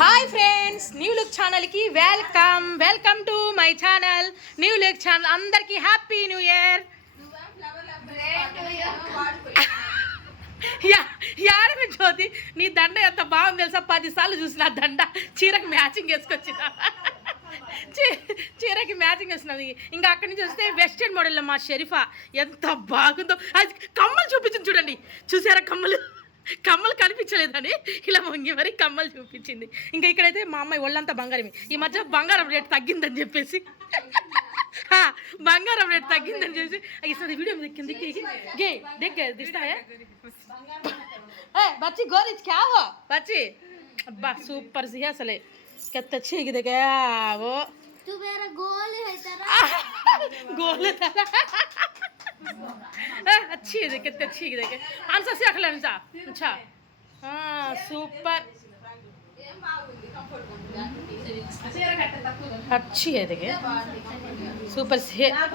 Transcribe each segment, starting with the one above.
Hi friends, new look ఛానల్కి welcome to my channel new look channel. అందరికీ happy new year. యాడమి జ్యోతి, నీ దండ ఎంత బాగుంది తెలుసా? 10 సార్లు చూసిన దండ. చీరకు మ్యాచింగ్ వేసుకొచ్చిన, చీరకి మ్యాచింగ్ వేసినది. ఇంకా అక్కడి నుంచి వస్తే వెస్టర్న్ మోడల్లో మా షరీఫా ఎంత బాగుందో. అది కమ్మలు చూపించింది చూడండి, చూసారా? కమ్మలు కనిపించలేదని ఇలా వంగి మరి కమ్మలు చూపించింది. ఇంకా ఇక్కడైతే మా అమ్మాయి ఒళ్ళంతా బంగారమే. ఈ మధ్య బంగారం రేటు తగ్గిందని చెప్పేసి బంగారం రేటు తగ్గిందని చెప్పేసి ఇస్తుంది. వీడియో కిందకి గే देख दिखता है बच्ची गोरीज क्या हो बच्ची? अब्बा सुपर सी है असले कितना अच्छी है देखे वो तू मेरा गोल है तेरा गोल है तेरा अच्छी है कितनी अच्छी है देखे आंसर से रख लेना अच्छा हाँ सुपर अच्छी है देखे सुपर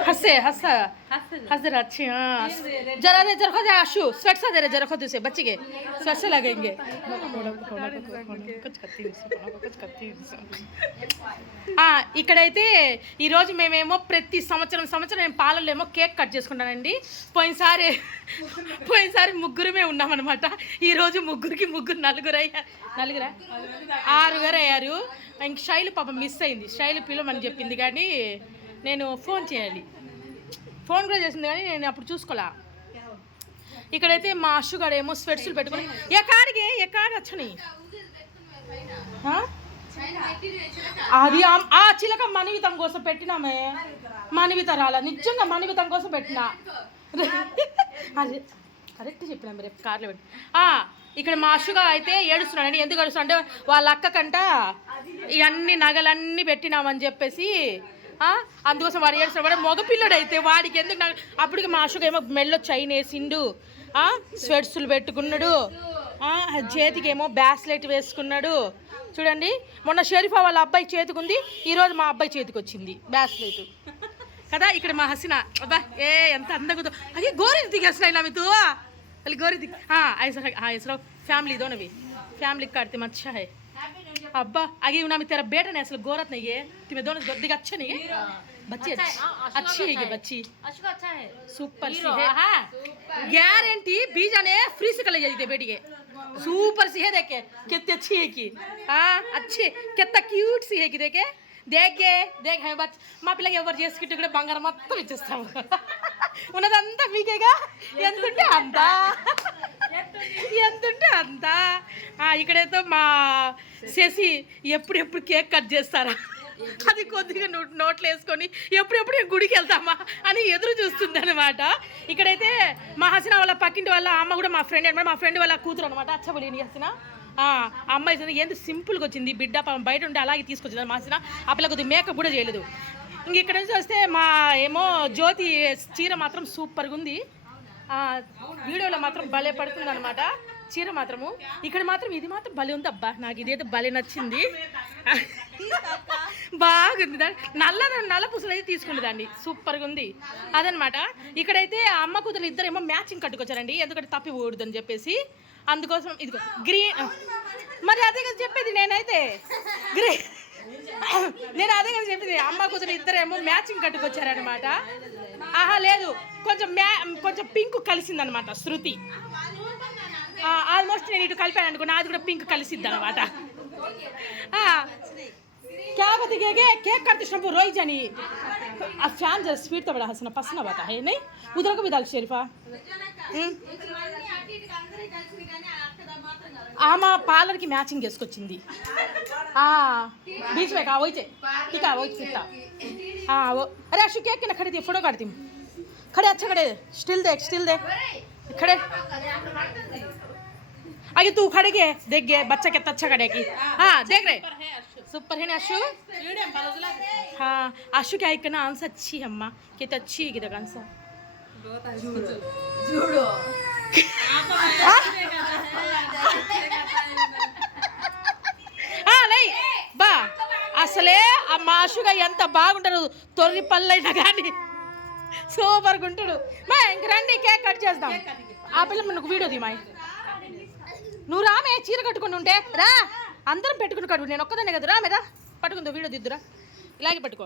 हंसे हंसर अच्छी. हाँ जरा दे जरा दे आशु स्वेट सा दे रहे जरा खुद से बच्चे के स्वेट से लगेंगे कुछ करती ఇక్కడైతే ఈరోజు మేమేమో ప్రతి సంవత్సరం పాలలేమో కేక్ కట్ చేసుకుంటానండి. పోయినసారి ముగ్గురమే ఉన్నామన్నమాట. ఈరోజు ముగ్గురు నలుగురు 6 అయ్యారు. ఇంక శైలు పాప మిస్ అయింది. శైలు పిలవమని చెప్పింది కానీ నేను ఫోన్ చేయాలి. ఫోన్ కూడా చేసింది కానీ నేను అప్పుడు చూసుకోలే. ఇక్కడైతే మా అష్షుగాడు ఏమో స్వెట్స్లు పెట్టుకుని ఎక్కడికి వచ్చని అది ఆ చిలక మణివితం కోసం పెట్టినామే. మణివిత రాలా, నిజంగా మణివితం కోసం పెట్టినా. అది కరెక్ట్ చెప్పినా రేపు కార్లో పెట్టి. ఇక్కడ మా అష్షుగా అయితే ఏడుస్తున్నాడండి. ఎందుకు ఏడుస్తున్నా అంటే వాళ్ళ అక్కకంట ఇవన్నీ నగలన్నీ పెట్టినామని చెప్పేసి అందుకోసం వాడు ఏడుస్తున్నాడు. మగపిల్లడు అయితే వాడికి ఎందుకు అప్పటికి మా అష్షుగా ఏమో మెల్లో చైన్ వేసిండు, స్వెట్స్లు పెట్టుకున్నాడు, చేతికి ఏమో బ్రాస్లెట్ వేసుకున్నాడు. చూడండి, మొన్న షరీఫా వాళ్ళ అబ్బాయి చేతికి ఉంది, ఈరోజు మా అబ్బాయి చేతికి వచ్చింది బ్రాస్లెట్ కదా. ఇక్కడ మా హసీనా అబ్బా ఎంత అందంగా అదే గోరీ దిగి హసీనా మీతో अली गोरी दिख. हाँ ऐसा फैमिली दोनों भी फैमिली काटते में अच्छा है. अब्बा आगे उन्हें में तेरा बेटा ने असल गोरत नहीं है, तुम्हें दोनों दिख अच्छा नहीं है. बच्ची अच्छी है ये बच्ची, अच्छा है, सुपर सी है. गारंटी बीजा ने फ्री से कले जाती बेटी के. सुपर सी है, देखे कितनी अच्छी है की. हाँ अच्छी कितना क्यूट सी है की. देख है बच మా పిల్లకి ఎవరు చేసుకుంటే కూడా బంగారం మొత్తం ఇచ్చేస్తాము. ఉన్నదంతా మీకేగా, ఎంతుంటే అంత. ఇక్కడైతే మా శశి ఎప్పుడెప్పుడు కేక్ కట్ చేస్తారా, అది కొద్దిగా నోట్లు వేసుకొని ఎప్పుడెప్పుడు గుడికి వెళ్తామా అని ఎదురు చూస్తుంది అనమాట. ఇక్కడైతే మా హసీనా వాళ్ళ పక్కింటి వాళ్ళ అమ్మ కూడా మా ఫ్రెండ్ అనమాట. మా ఫ్రెండ్ వాళ్ళ కూతురు అనమాట. అచ్చబడి హసీనా అమ్మాయి ఎంత సింపుల్గా వచ్చింది. బిడ్డ బయట ఉంటే అలాగే తీసుకొచ్చింది మా హసీనా. ఆ పిల్ల కొద్దిగా మేకప్ కూడా చేయలేదు. ఇంక ఇక్కడ నుంచి వస్తే మా ఏమో జ్యోతి చీర మాత్రం సూపర్గా ఉంది. వీడియోలో మాత్రం భలే పడుతుంది అనమాట చీర మాత్రము. ఇక్కడ మాత్రం ఇది మాత్రం భలే ఉంది. అబ్బా నాకు ఇదైతే భలే నచ్చింది, బాగుంది. నల్ల పూసలు అయితే తీసుకుంటుందండి, సూపర్గా ఉంది అదనమాట. ఇక్కడైతే అమ్మ కూతురు ఇద్దరేమో మ్యాచింగ్ కట్టుకొచ్చారండి, ఎందుకంటే తప్పిపోకూడదని చెప్పేసి. అందుకోసం ఇదిగో గ్రీన్, మరి అదే కదా చెప్పేది నేనైతే నేను అదే కదా చెప్పింది. అమ్మ కూతురు ఇద్దరేమో మ్యాచింగ్ కట్టుకొచ్చారనమాట. లేదు కొంచెం పింక్ కలిసిందనమాట శృతి. ఆల్మోస్ట్ నేను ఇటు కలిపాను అనుకో, నాది కూడా పింక్ కలిసిద్ది అనమాట. क्या बताइए केक काटते समय रोई जानी फैन जरा स्पीड तो बड़ा हंसना पसंद आता है नहीं. उधर को भी डाल शरीफा आमा पार्लर की मैचिंग వేసుకొచ్చింది. बीच में का वही ठीक है वही फिरता. वो अरे अशु केक के ना खड़े थे फोटो काटती हूँ. खड़े अच्छा खड़े स्टिल दे खड़े आगे तू खड़े के देख गए बच्चा कितना अच्छा खड़ेगी. देख रहे सुपर है ना अशु. हाँ अशु क्या इतना आंसर अच्छी है अम्मा, कितना अच्छी है कितना आंसर. బా అసలే ఆ మా అశుగా ఎంత బాగుంటారు, తొర్రి పళ్ళైనా కానీ సూపర్గా ఉంటాడు. మా ఇంక రండి కేక్ కట్ చేద్దాం. ఆ పిల్ల మనకు వీడియో తీమాయి. నువ్వు రామే చీర కట్టుకుని ఉంటే రా అందరం పెట్టుకుని కడుగు, నేను ఒక్కదానే కదరా మీరా పట్టుకుందో వీడియో దిద్దురా. ఇలాగే పట్టుకో,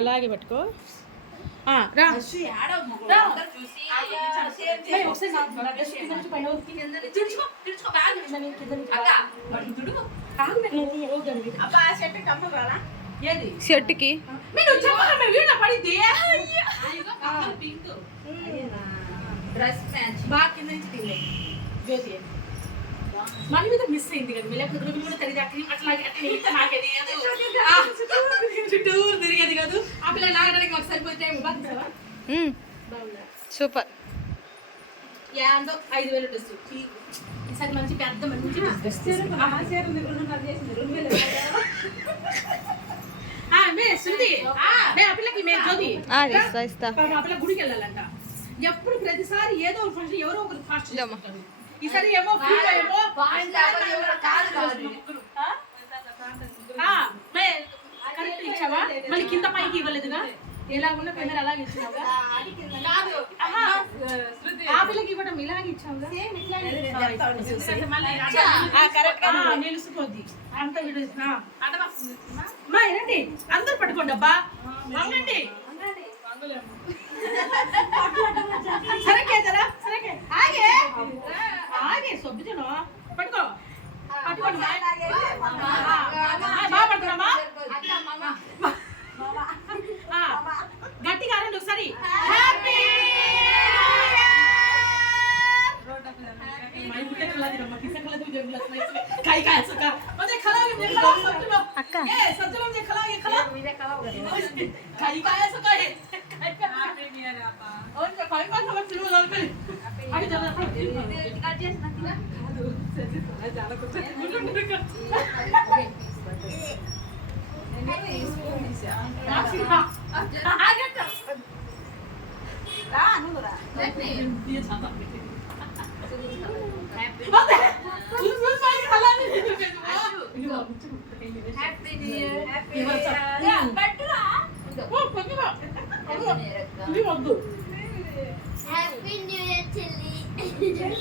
అలాగే పట్టుకో. రా షర్ట్కి మన మీద మిస్ అయింది కదా, లేకపోతే చుట్టూరు తిరిగేది కాదు. ఆ పిల్ల నాగడానికి మాకు సరిపోతే సూపర్. ఏందో 5,000 డ్రెస్ ఈసారి మంచి పెద్ద మంచి శృతి ఆ పిల్లకి మేము జ్యోతి ఆ పిల్ల గుడికి వెళ్ళాలంట. ఎప్పుడు ప్రతిసారి ఏదో ఒక ఫంక్షన్ ఎవరో ఒకరు ఫాస్ట్ చేసుకుంటారు. ఈసారి ఏమో కరెక్ట్ ఇచ్చావా, మళ్ళీ కింద పైకి ఇవ్వలేదుగా, ఎలా ఉన్న కెమెరా అలాగే ఇచ్చినావుగా. ఆ పిల్లకి ఇవ్వడం ఇలాగే ఇచ్చావుగా, నిలుసుపోద్ది అంత రండి అందరు పట్టుకోండి అబ్బా, వంగండి సరకేదరా సరకే ఆగే ఆగే సొబ్బితేనో పట్టుకో పట్టుకోండి బాగా పట్టుకోమ్మా, గట్టిగా అనండి ఒకసారి. హ్యాపీ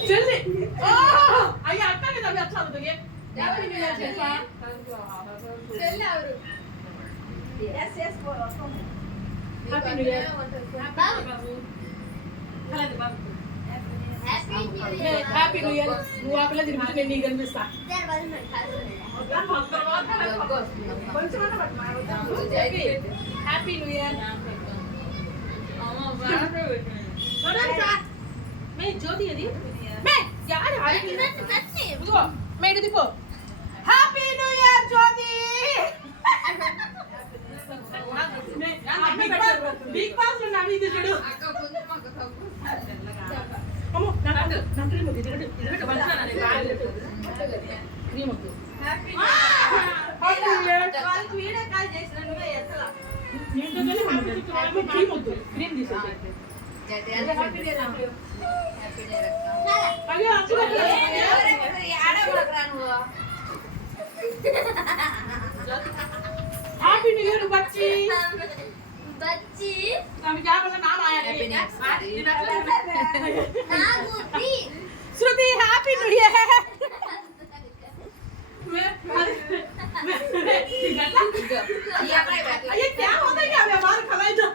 చెల్లి అయ్యా అక్క మీద అవి వచ్చాదు హ్యాపీ న్యూ ఇయర్ చెల్లి ఎవరు happy new year happy new year. నువ్వు ఆ పిల్ల తిరిగి నేను నీకు కనిపిస్తా. హ్యాపీ న్యూ ఇయర్ మే జ్యోతి అది మే యార్ ఇదిగో మే ఇది దిపో. హ్యాపీ న్యూ ఇయర్ జ్యోతి. బిగ్ బాస్ లో నవ్వి ఇది చూడు. అమ్మో నాకు క్రీమ్ ఉంది, ఇది వంచాలని క్రీమ్ ఉంది. Happy new year. వాళ్ళకి వీడియో కాల్ చేసిన నువ్వే ఎత్తలా. నేను దగ్గరే మనకి క్రీమ్ వద్దు, క్రీమ్ తీసేసి हैप्पी न्यू ईयर बच्ची बच्ची हम क्या बोला नाम आया है नागुटी श्रुति हैप्पी न्यू ईयर ये क्या होता है क्या हमारे खवाई तो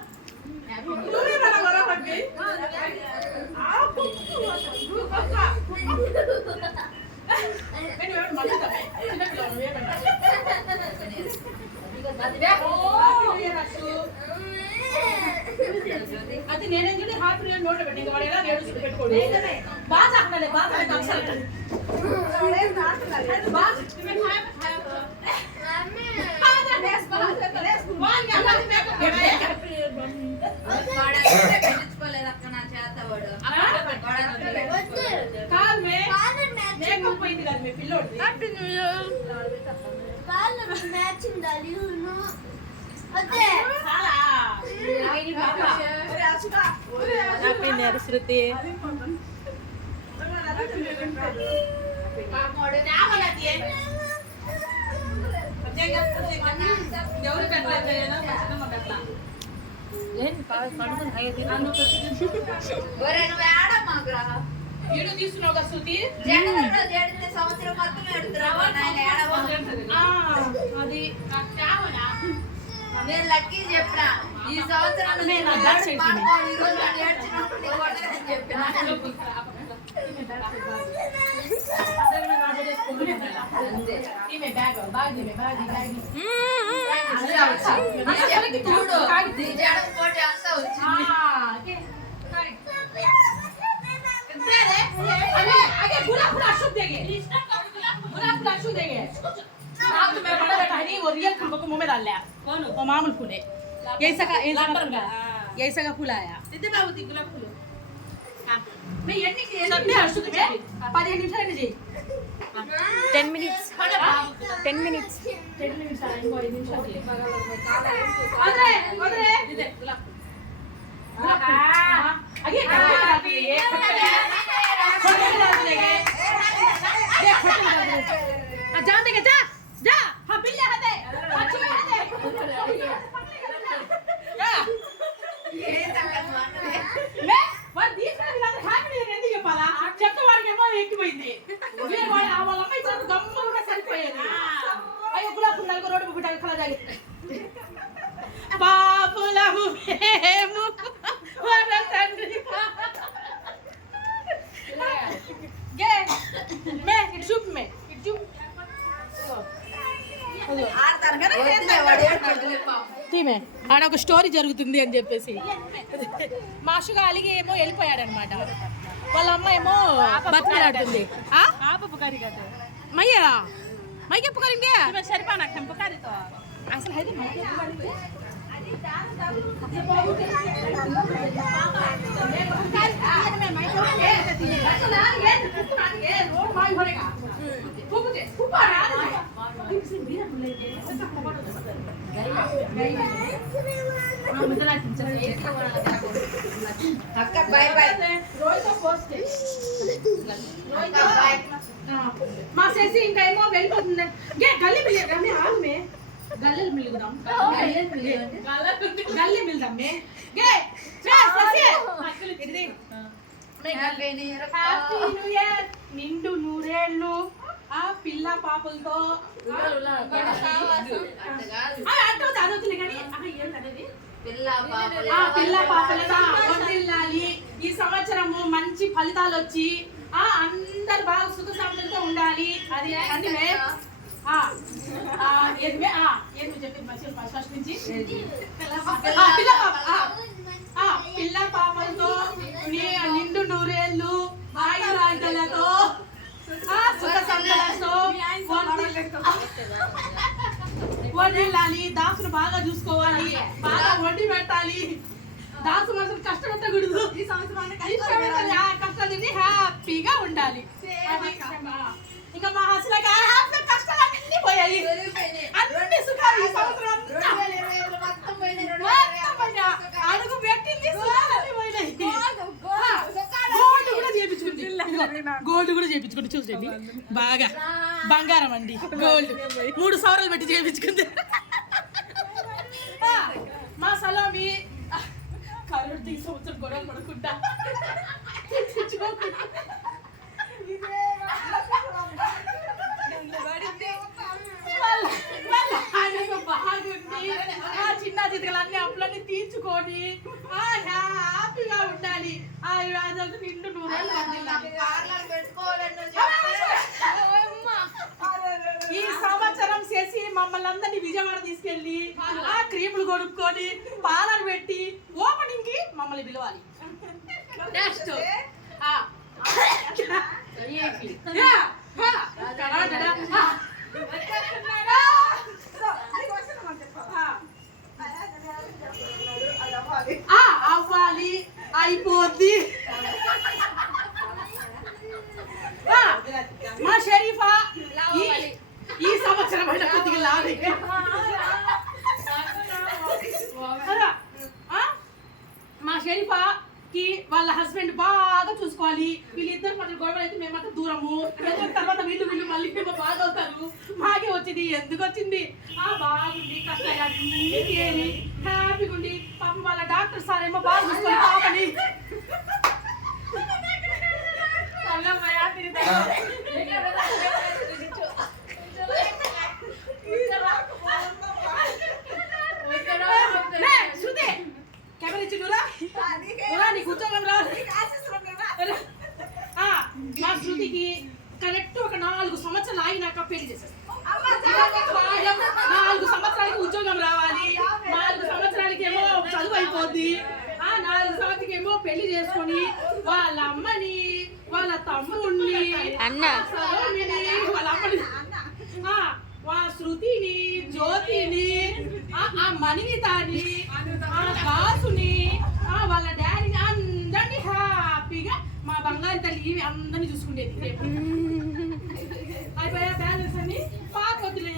तूने बना बड़ा पड़ गई आप मैंने और मजा था इतना पिलाओ ये అది నేనేం చేయాలి హాఫ్ రియల్ నోట్ పెట్టింది వాడు ఎలా ఏడుస్తూ పెట్టుకోడు బాగా చెప్పలే బాగా అక్షర పోయింది కదా మీ పిల్లోడి మ్యాచింగ్ హ్యాపీ న్యూ ఇయర్ శృతి. వీడియో తీసుకున్నావు కదా శృతి సంవత్సరం మొత్తం పెడుతున్నావు నాయన ఏడవ ఆ, అది నేను లక్కీ చెప్పిన ఈ సంవత్సరం నేను అలా చేసింది. ఈ రోజు నన్ను ఏడ్చినప్పుడు నీకు కొట్టదని చెప్పిన ఈమె బ్యాగ్ బ్యాగ్ ఈమె బ్యాగ్ బ్యాగ్ చూడు నీ జడం పోటీ అంతా వచ్చింది अरे आगे पूरा पूरा शुभ देंगे पूरा पूरा शुभ देंगे आप तो मेरा बड़ा बेटा है नहीं वो रियल फूल को मुंह में डाल लिया कौन वो मामूल फूल है ऐसा का फूल आया ఇదే బాబుది గులాబ్ పూలు मैं ये नहीं सब में शुभ में 15 निमिष है जी 10 minutes 10 minutes 10 निमिष है इनको 5 निमिष है अरे अरे ఇదే గులాబ్ आगे करके डाल दिए छोटे डाल दिए ये छोटे डाल दिए जा देंगे जा जा हां बिल्ले हटे अच्छी हटे ఏ తగ్గదు అంటే मैं वाल దీసా ఇలా హ్యాపీ ఎందుకు చెప్పాలా చెత్త వాడికి ఏమో ఎక్కిపోయింది నేను వాళ్ళ అమ్మాయి చేత గమ్ముగా సరిపోయేది అయ్యో గులాబ్ నలుగు రోడ్డు బిడ్డలు కల జాగి పాపులము మేము వర తండ్రి గే మే ఇట్ మే ఇట్ ఆడతారు కదా వద్దులే వాడు ఏడ్చొద్దులే పాపం తీమే ఆడ ఒక స్టోరీ జరుగుతుంది అని చెప్పేసి మాషుగా అలిగి ఏమో వెళ్ళిపోయాడు అనమాట వాళ్ళ అమ్మ ఏమో బతిలాడుతుంది आप पुकारी का तो మయ్యా మైకే పుకారింగే मैं शर्मा ना हम पुकारी तो అసలు అయితే మైకే పుకారింగే అక్క బాయ్ బాయ్ మా సేసి ఇంకా ఏమో వెళ్ళిపోతుంది గల్లీ మిల్ రమ్య ఆమె గల్లెలు మిల్లుదాం గల్లీ మిల్దాం మే గే ఇది happy new year happy new year నిండు నూరేళ్ళు ఆ పిల్ల పాపలతో అర్థం అదవుతుంది కానీ ఏంటనేది పిల్ల పాపలు ఆ పిల్ల పాపలతో వర్ధిల్లాలి ఈ సంవత్సరము మంచి ఫలితాలు వచ్చి ఆ అందరు బాగా సుఖ సమృద్ధితో ఉండాలి అది అంటే ఏమి చెప్పింది మంచి ఫస్ట్ నుంచి పిల్ల పాపలతో నిండు నూరేళ్ళు ఆయురాజులతో సుఖ సంతలతో వండిల్లాలి దాసును బాగా చూసుకోవాలి బాగా వండి పెట్టాలి దాసు మనసు కష్టపెట్టకూడదు ఈ సంవత్సరాన్ని కష్టాలు తిని హ్యాపీగా ఉండాలి ఇంకా మా హస్బెండ్ హ్యాపీ కష్టాలు అన్ని పోయాయి అన్ని సుఖాలు ఈ సంవత్సరం అంతా మొత్తం పోయినాయి అడుగు పెట్టింది సుఖాలన్నీ పోయినాయి గోల్డ్ కూడా చేపించుకుంది చూసండి బాగా బంగారం అండి గోల్డ్ 3 సవరాలు పెట్టి చేపించుకుంది మా సలోమి కరుడు దిగి సంవత్సరం గొడవలు పడుకుంటా చిన్న చితకలన్నీ అప్పులన్నీ తీర్చుకొని హ్యాపీగా ఉండాలి ఆ రాజు నిండు నూరేళ్ళు వండిల్లాలి. ఈ సంవత్సరం చేసి మమ్మల్ని అందరినీ విజయవాడ తీసుకెళ్లి ఆ క్రీములు కొనుక్కొని పాలలు పెట్టి ఓపెనింగ్ కి మమ్మల్ని పిలవాలి నెక్స్ట్ అవ్వాలి అయిపోద్ది మా షరీఫా ఈ సంవత్సరం అయినా కొద్దిగా లావి మా షరీఫా కి వాళ్ళ హస్బెండ్ బాగా చూసుకోవాలి వీళ్ళిద్దరు మధ్య గొడవలు అయితే మేమంతా దూరము తర్వాత వీళ్ళు మళ్ళీ మేము బాగా అవుతారు మాకే వచ్చింది ఎందుకు వచ్చింది బాగుంది కష్టాలన్నీ తీరి హ్యాపీగా ఉండి పాపం వాళ్ళ డాక్టర్ సార్ ఏమో బాగా చూసుకోవాలి పాపని శృతి కెమెరా ఇచ్చి నీకు ఉద్యోగం రాదు. మా శృతికి కరెక్ట్ ఒక 4 సంవత్సరాలు ఆగినాక పెళ్లి చేసేస్తాం. 4 సంవత్సరాలకి ఉద్యోగం రావాలి, 4 సంవత్సరాలకి ఏమో చదువు అయిపోద్ది, 4 సంవత్సరాలకి ఏమో పెళ్లి చేసుకొని వాళ్ళ అమ్మని వాళ్ళ తమ్ముడిని సరోమిని వాళ్ళ అమ్మని వాళ్ళ శృతిని జ్యోతిని ఆ మణితాని ఆ దాసుని వాళ్ళ డాడీని అందరినీ హ్యాపీగా మా బంగారు తల్లి ఇవి అందరినీ చూసుకునేది. అయిపోయా బ్యాలెన్స్ అని పాత వద్దులే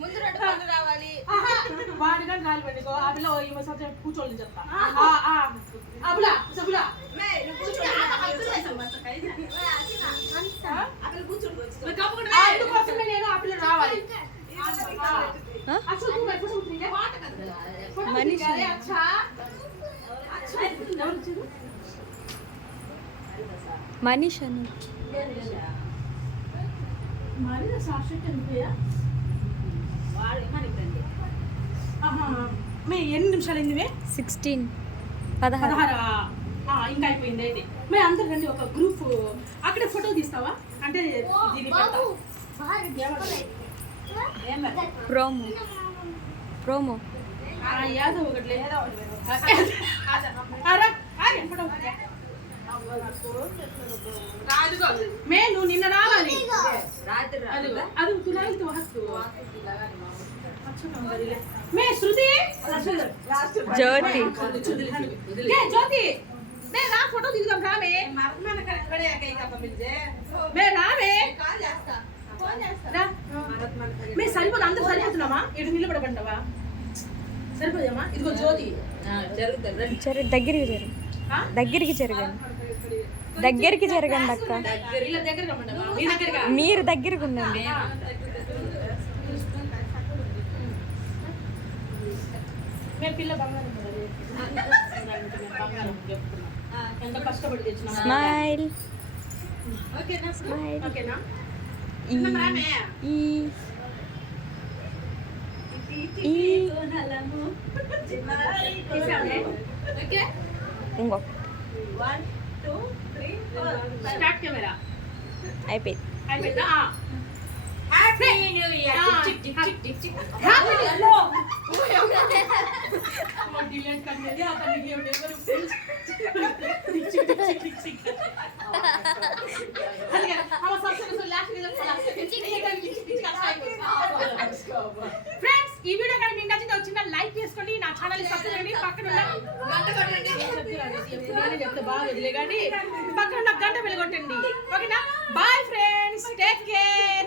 ముందు 2 పనులు రావాలి. వాడి కానీ రాలి పండుకో ఆ పిల్ల ఈమె సంవత్సరం కూర్చోని చెప్తా. అబులా సబులా అందుకోసమే నేను ఆ పిల్ల రావాలి. మనీష్ ఎన్ని నిమిషాలు అయింది? 16 16 ఇంకా అయిపోయింది. అయితే మేము అందరు రండి ఒక గ్రూప్ అక్కడే ఫోటో తీస్తావా అంటే దీన్ని ప్రోమో యాదో ఒకటి మే నువ్వు నిన్న రావాలి. అది తులాయితో హస్తు మే శృతి జ్యోతి జ్యోతి మే రా ఫోటో దిగుదాం రామే మే రామే మే సరిపోదు అందరూ సరిపోతున్నామా? ఇటు నిలబడబంటావా? సరిపోదమ్మా. ఇదిగో జ్యోతి దగ్గరికి జరగండి, దగ్గరికి జరగండి, దగ్గరికి జరగండి అక్క. మీరు దగ్గరికి ఉండండి. పిల్ల బంగారం ఎంత కష్టపడి తెచ్చిన స్మైల్ ఓకేనా? ఇంకో స్టార్ట్ కెమెరా అయిపోయింది. అయిపోయిందా? Happy new year. డిలీట్ करने అతనికి ఎవరు ఫ్రెండ్స్ ఈ వీడియో కానీ మీకు నచ్చితే వచ్చిన లైక్ చేసుకోండి, నా ఛానల్ సబ్స్క్రైబ్ చేయండి, పక్కన ఉన్న గంట కొట్టండి. చెప్తే బాగా వదిలే కానీ పక్కన ఉన్న గంట వెలుగొట్టండి. ఓకేనా? Bye friends, take care.